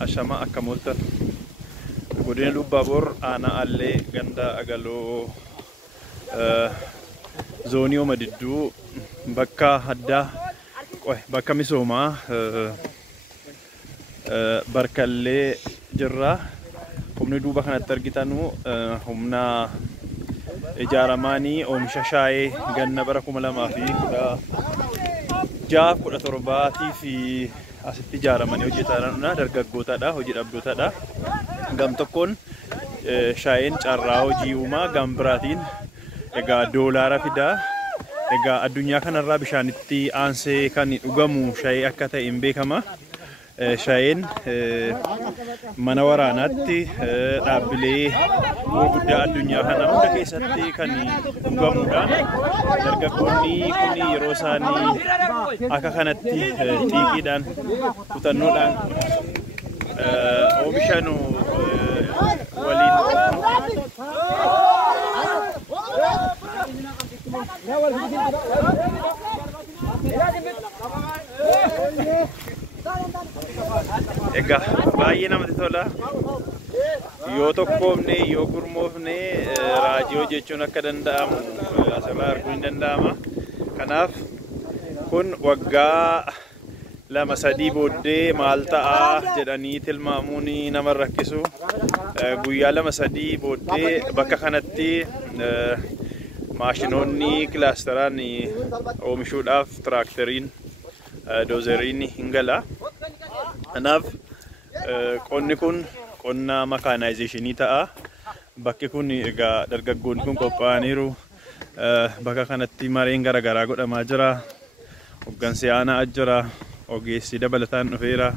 Ashama Akamulta Godina Lubabor Ana Alle Ganda Agalo Zonio Madidu Bakka Hadda Bakka Misoma Barkalle Jirra Humni duuba kanatti argitanu humna ijaaramanii oomisha shaayee ganna bara 2016 fi asitti ijaaramanii hojjetan dargaggootaadha, hojii dhabdootaadha. Gam tokkoon shaayeen carraa hojii uumaa, gam biraatiin egaa doolaara fidaa. Egaa addunyaa kanarraa bishaanitti aansee kan dhugamu shaayee akka ta'e hin beekama. Shaayeen mana waraanaatti dhaabbilee gurguddaa addunyaa kana hunda keessatti kan dhugamudha. Dargaggoonni kun yeroo isaanii akka kanatti xiiqiidhaan kutannoodhaan oomishan waliin Egaa baay'ee namatti tola. Yoo tokkoomne yoo gurmoofne raadiyoo jechuun akka danda'amu asirraa arguun ni danda'ama. Kanaaf kun waggaa 2-3 booddee maal ta'a jedhanii tilmaamuun nama rakkisu. Guyyaa 2-3 booddee bakka kanatti maashinoonni kilaasteraan oomishuudhaaf tiraakteriin doozeriin hin gala. Kanaaf qonni kun qonna makaanaayizeeshinii ta'a. Bakki kun egaa dargaggoonni kun qophaa'aniiru. Bakka kanatti mareen garaagaraa godhamaa jira. Hoggansi aanaa jira. Ogeessi dabalataan dhufeera.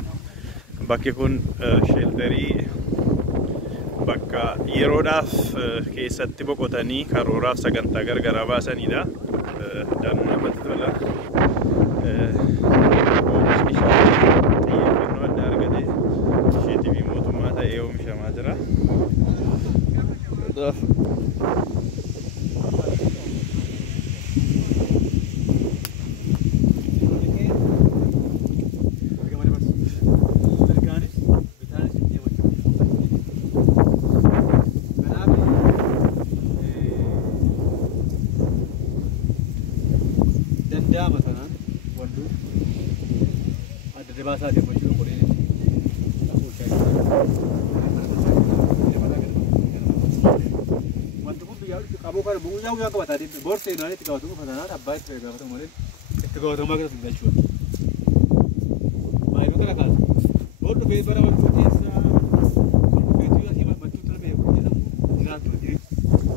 Bakki kun sheelterii bakka yeroodhaaf keessatti boqotanii karooraaf sagantaa garaagaraa baasanidha. Daanuu namatti tola.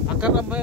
Akarama